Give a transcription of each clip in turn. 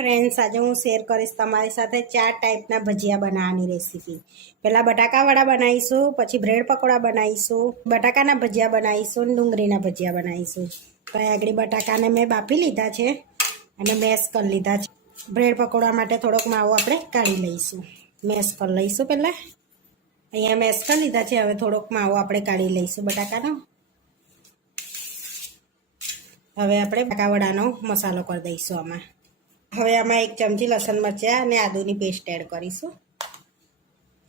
Friends, આજે હું share કરીશ તમારી સાથે 4 ટાઈપના ભજીયા બનાવવાની રેસીપી. પહેલાં બટાકાવાળા બનાવીશું, પછી બ્રેડ પકોડા બનાવીશું, બટાકાના ભજીયા બનાવીશું, ડુંગળીના ભજીયા બનાવીશું. તો આગળ બટાકાને મેં બાફી લીધા છે અને મેશ કરી લીધા છે. બ્રેડ પકોડા માટે થોડોક માવો આપણે કાઢી લઈશું. મેશ કરી લઈશું. પહેલાં અહીંયા મેશ કરી લીધા છે. હવે થોડોક માવો આપણે કાઢી લઈશું બટાકાનો. હવે આપણે બટાકાવાળાનો મસાલો કરી દઈશું આમાં. હવે આમાં 1 ચમચી લસણ મરચાં અને આદુની પેસ્ટ એડ કરીશું.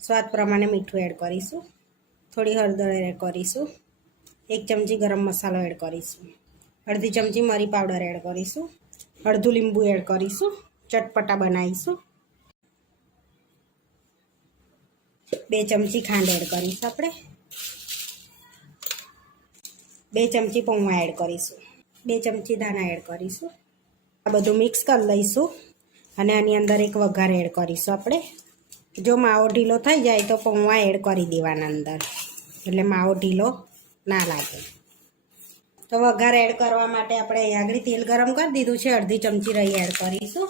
સ્વાદ પ્રમાણે મીઠું એડ કરીશું. થોડી હળદર એડ કરીશું. 1 ચમચી ગરમ મસાલો એડ કરીશું. અડધી ચમચી મરી પાવડર એડ કરીશું. અડધું લીંબુ એડ કરીશું. ચટપટા બનાવીશું. 2 ચમચી ખાંડ એડ કરીશું આપણે. 2 ચમચી પૌવા એડ કરીશું. 2 ચમચી ધાણા એડ કરીશું. આ બધું મિક્સ કરી લઈશું અને આની અંદર એક વઘાર એડ કરીશું આપણે. જો માવો ઢીલો થઈ જાય તો પૌવા એડ કરી દેવાના અંદર, એટલે માવો ઢીલો ના લાગે. તો વઘાર એડ કરવા માટે આપણે અહીં આગળ તેલ ગરમ કરી દીધું છે. અડધી ચમચી રાઈ એડ કરીશું.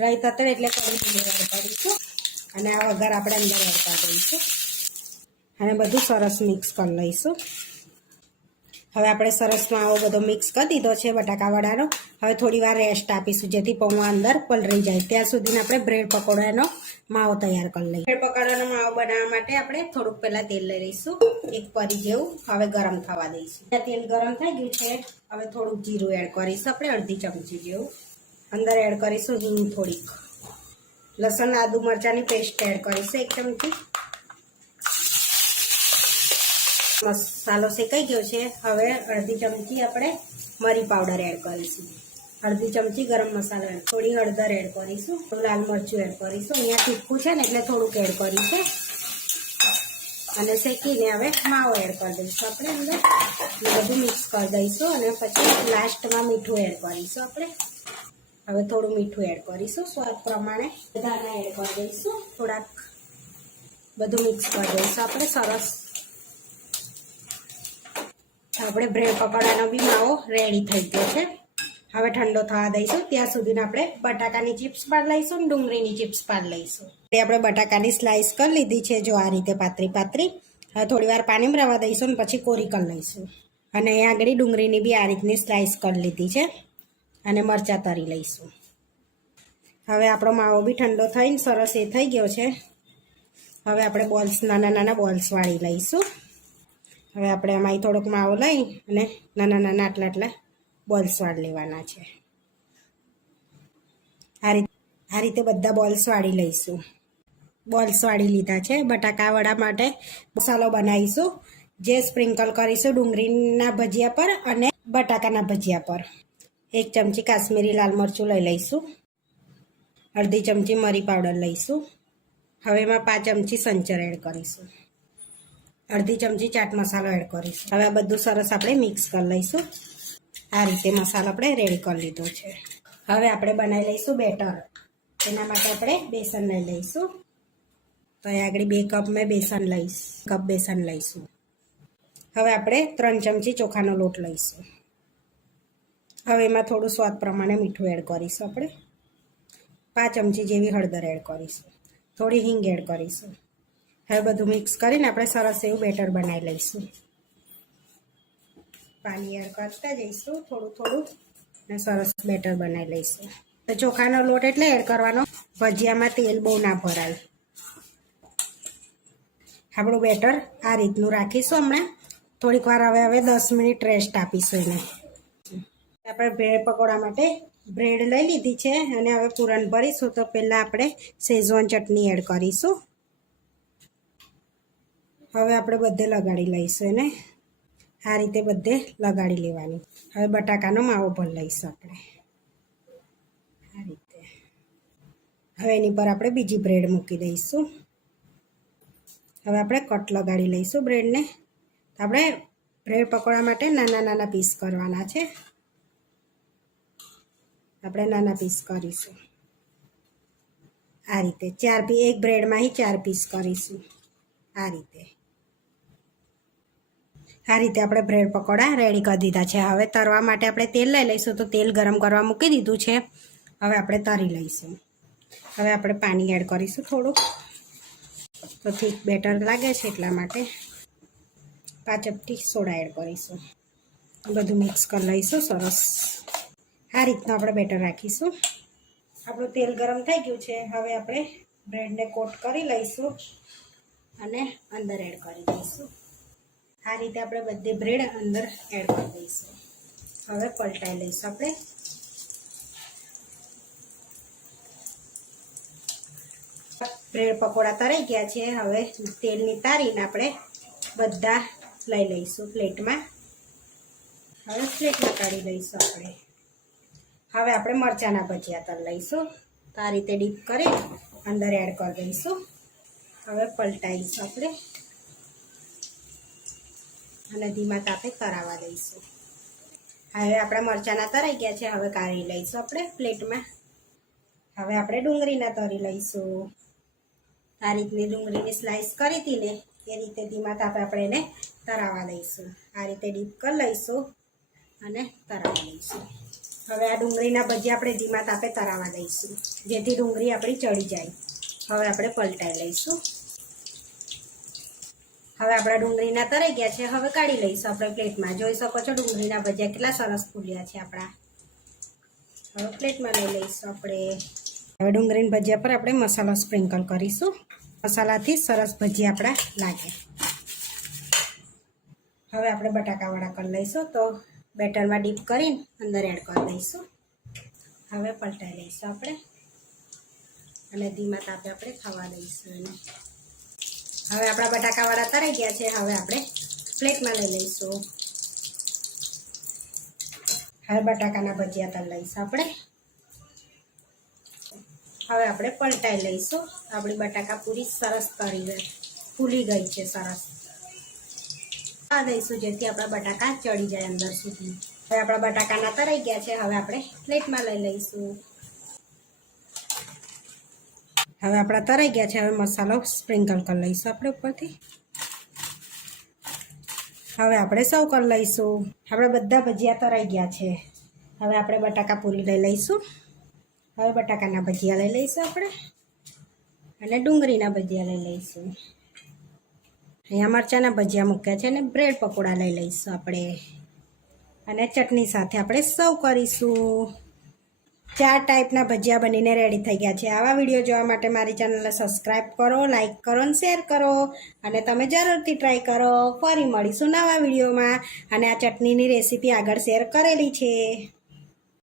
રાઈ તતડે એટલે કરી એડ કરીશું અને આ વઘાર આપણે અંદર એડ કરી દઈશું અને બધું સરસ મિક્સ કરી લઈશું. હવે આપણે સરસ માવો બધો મિક્સ કરી દીધો છે બટાકાવાળાનો. હવે થોડી વાર રેસ્ટ આપીશું જેથી પૌવા અંદર પલળી જાય. ત્યાં સુધી આપણે બ્રેડ પકોડાનો માવો તૈયાર કરી લઈએ. બ્રેડ પકોડાનો માવો બનાવવા માટે આપણે થોડુંક પહેલાં તેલ લઈ લઈશું, 1 પરી જેવું. હવે ગરમ થવા દઈશું. તેલ ગરમ થઈ ગયું છે. હવે થોડુંક જીરું એડ કરીશું આપણે, અડધી ચમચી જેવું. અંદર એડ કરીશું હિંગ થોડીક. લસણ આદુ મરચાંની પેસ્ટ એડ કરીશું 1 ચમચી. મસાલો શેકાઈ ગયો છે. હવે અડધી ચમચી આપણે મરી પાવડર એડ કરીશું. અડધી ચમચી ગરમ મસાલો એડ, થોડી હળદર એડ કરીશું. લાલ મરચું એડ કરીશું. અહીંયા તીખું છે ને એટલે થોડુંક એડ કરીશું અને શેકીને હવે માવો એડ કરી દઈશું આપણે અંદર. બધું મિક્સ કરી દઈશું અને પછી લાસ્ટમાં મીઠું એડ કરીશું આપણે. હવે થોડું મીઠું એડ કરીશું સ્વાદ પ્રમાણે. ધાણા એડ કરી દઈશું થોડાક. બધું મિક્સ કરી દઈશું આપણે સરસ. આપણે બ્રેડ પકોડાનો બી માવો રેડી થઈ ગયો છે. હવે ઠંડો થવા દઈશું. ત્યાં સુધીને આપણે બટાકાની ચિપ્સ પાડી લઈશું, ડુંગળીની ચિપ્સ પાડી લઈશું. આપણે બટાકાની સ્લાઇસ કરી લીધી છે જો આ રીતે પાતળી પાતળી. હવે થોડી વાર પાણીમાં રવા દઈશું ને પછી કોરી કરી લઈશું. અને અહીંયા આગળ ડુંગળીની બી આ રીતની સ્લાઇસ કરી લીધી છે અને મરચાં તરી લઈશું. હવે આપણો માવો બી ઠંડો થઈને સરસ એ થઈ ગયો છે. હવે આપણે બોલ્સ, નાના નાના બોલ્સ વાળી લઈશું. હવે આપણે આમાં થોડોક માવો લઈ અને નાના નાના આટલા બોલ્સ વાળી લેવાના છે. આ રીતે બધા બોલ્સ વાળી લઈશું. બોલ્સ વાળી લીધા છે. બટાકાવાળા માટે મસાલો બનાવીશું જે સ્પ્રિંકલ કરીશું ડુંગળીના ભજીયા પર અને બટાકાના ભજીયા પર. 1 ચમચી કાશ્મીરી લાલ મરચું લઈ લઈશું. અડધી ચમચી મરી પાવડર લઈશું. હવે એમાં 5 ચમચી સંચર એડ કરીશું. અડધી ચમચી ચાટ મસાલો એડ કરીશું. હવે આ બધું સરસ આપણે મિક્સ કરી લઈશું. આ રીતે મસાલો આપણે રેડી કરી લીધો છે. હવે આપણે બનાવી લઈશું બેટર. એના માટે આપણે બેસન લઈ લઈશું. તો અહીં આગળ 2 કપ મેં બેસન લઈશ, કપ બેસન લઈશું. હવે આપણે 3 ચમચી ચોખાનો લોટ લઈશું. હવે એમાં થોડું સ્વાદ પ્રમાણે મીઠું એડ કરીશું આપણે. 5 ચમચી જેવી હળદર એડ કરીશું. થોડી હિંગ એડ કરીશું. હવે બધું મિક્સ કરીને આપણે સરસ એવું બેટર બનાવી લઈશું. પાણી એડ કરતા જઈશું થોડું થોડું અને સરસ બેટર બનાવી લઈશું. તો ચોખાનો લોટ એટલે એડ કરવાનો, ભજીયામાં તેલ બહુ ના ભરાય. આપણું બેટર આ રીતનું રાખીશું. હમણાં થોડીક વાર હવે 10 મિનિટ રેસ્ટ આપીશું એને. આપણે બ્રેડ પકોડા માટે બ્રેડ લઈ લીધી છે અને હવે પૂરણ ભરીશું. તો પહેલાં આપણે શેઝવાન ચટણી એડ કરીશું. હવે આપણે બધે લગાડી લઈશું એને. આ રીતે બધે લગાડી લેવાની. હવે બટાકાનો માવો ભરી લઈશું આપણે આ રીતે. હવે એની પર આપણે બીજી બ્રેડ મૂકી દઈશું. હવે આપણે કટ લગાડી લઈશું બ્રેડને. આપણે બ્રેડ પકોડા માટે નાના નાના પીસ કરવાના છે. આપણે નાના પીસ કરીશું આ રીતે. 4 પીસ, એક બ્રેડમાં 4 પીસ કરીશું આ રીતે. આ રીતે આપણે બ્રેડ પકોડા રેડી કરી દીધા છે. હવે તળવા માટે આપણે તેલ લઈ લઈશું. તો તેલ ગરમ કરવા મૂકી દીધું છે. હવે આપણે તરી લઈશું. હવે આપણે પાણી એડ કરીશું થોડુંક, તો થીક બેટર લાગે છે એટલા માટે 5 ચપટી સોડા એડ કરીશું. બધું મિક્સ કરી લઈશું સરસ. આ રીતનું આપણે બેટર રાખીશું. આપણું તેલ ગરમ થઈ ગયું છે. હવે આપણે બ્રેડને કોટ કરી લઈશું અને અંદર એડ કરી દઈશું. આ રીતે આપણે બધી બ્રેડ અંદર એડ કરી દઈશું. હવે પલટાઈ લઈશું આપણે. બ્રેડ પકોડા તરાઈ ગયા છે. હવે તેલની તારીને આપણે બધા લઈ લઈશું પ્લેટમાં. હવે પ્લેટમાં કાઢી લઈશું આપણે. હવે આપણે મરચાંના ભજીયા તળ લઈશું. તો આ રીતે ડીપ કરી અંદર એડ કરી દઈશું. હવે પલટાઈશું આપણે અને ધીમા તાપે તરાવા દઈશું. હવે આપણા મરચાંના તરાઈ ગયા છે. હવે કાઢી લઈશું આપણે પ્લેટમાં. હવે આપણે ડુંગળીના તરી લઈશું. આ રીતની ડુંગળીની સ્લાઇસ કરી હતી ને એ રીતે ધીમા તાપે આપણે એને તરાવા દઈશું. આ રીતે ડીપ કરી લઈશું અને તરાવા દઈશું. હવે આ ડુંગળીના ભજીયા આપણે ધીમા તાપે તરાવા દઈશું, જેથી ડુંગળી આપણી ચડી જાય. હવે આપણે પલટાઈ લઈશું. હવે આપણા ડુંગળીના તરાઈ ગયા છે. હવે કાઢી લઈશું આપણે પ્લેટમાં. જોઈ શકો છો ડુંગળીના ભજીયા કેટલા સરસ ફૂલ્યા છે આપણા. હવે પ્લેટમાં લઈ લઈશું આપણે. હવે ડુંગળીના ભજીયા પર આપણે મસાલો સ્પ્રિંકલ કરીશું. મસાલાથી સરસ ભજીયા આપણા લાગે. હવે આપણે બટાકાવાળા કરી લઈશું. તો બેટરમાં ડીપ કરીને અંદર એડ કરી દઈશું. હવે પલટાઈ લઈશું આપણે અને ધીમા તાપે આપણે થવા દઈશું એને. હવે આપણા બટાકાવાળા તરાઈ ગયા છે. હવે આપણે પ્લેટમાં લઈ લઈશું. હવે બટાકાના ભજીયા તળ લઈશું આપણે. હવે આપણે પલટાઈ લઈશું. આપણી બટાકા પૂરી સરસ ફૂલી ગઈ છે સરસ. આ દઈશું જેથી આપણા બટાકા ચડી જાય અંદર સુધી. હવે આપણા બટાકાના તરાઈ ગયા છે. હવે આપણે પ્લેટમાં લઈ લઈશું. હવે આપણા તરાઈ ગયા છે. હવે મસાલો સ્પ્રિંકલ કરી લઈશું આપણે ઉપરથી. હવે આપણે સર્વ કરી લઈશું. આપણે બધા ભજીયા તરાઈ ગયા છે. હવે આપણે બટાકા પૂરી લઈ લઈશું. હવે બટાકાના ભજીયા લઈ લઈશું આપણે અને ડુંગળીના ભજીયા લઈ લઈશું. અહીંયા મરચાંના ભજીયા મૂક્યા છે અને બ્રેડ પકોડા લઈ લઈશું આપણે અને ચટણી સાથે આપણે સર્વ કરીશું. 4 ટાઈપના ભજીયા બનીને રેડી થઈ ગયા છે. આવા વિડીયો જોવા માટે મારી ચેનલને સબસ્ક્રાઈબ કરો, લાઈક કરો અને શેર કરો અને તમે જરૂરથી ટ્રાય કરો. ફરી મળીશું નવા વિડીયોમાં અને આ ચટણીની રેસીપી આગળ શેર કરેલી છે.